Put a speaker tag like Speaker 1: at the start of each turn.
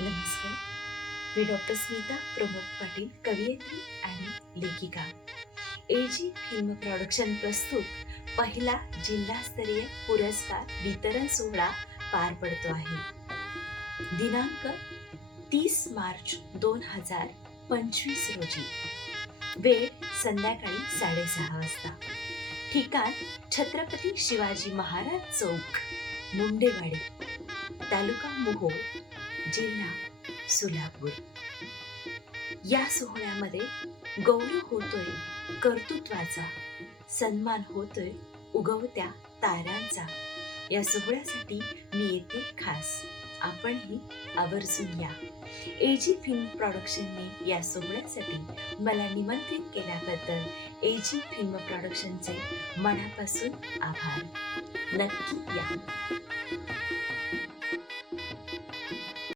Speaker 1: नमस्कार. मी डॉक्टर स्मिता प्रमोद पाटील कवयित्री आणि लेखिका. एजी फिल्म प्रोडक्शन प्रस्तुत पहिला जिल्हास्तरीय पुरस्कार वितरण सोहळा पार पडतो आहे. दिनांक तीस मार्च दोन हजार पंचवीस रोजी. वेळ संध्याकाळी साडेसहा वाजता. ठिकाण छत्रपती शिवाजी महाराज चौक मुंडेवाडी तालुका मोहोळ. जिल्हा सोलापूर. या सोहळ्यामध्ये गौरव होतोय कर्तृत्वाचा सन्मान होतोय उगवत्या तारांचा या सोहळ्यासाठी मी येते खास. आपणही आवर्जून या. एजी फिल्म प्रॉडक्शनने या सोहळ्यासाठी मला निमंत्रित केल्याबद्दल एजी फिल्म प्रॉडक्शनचे मनापासून आभार. नक्की या.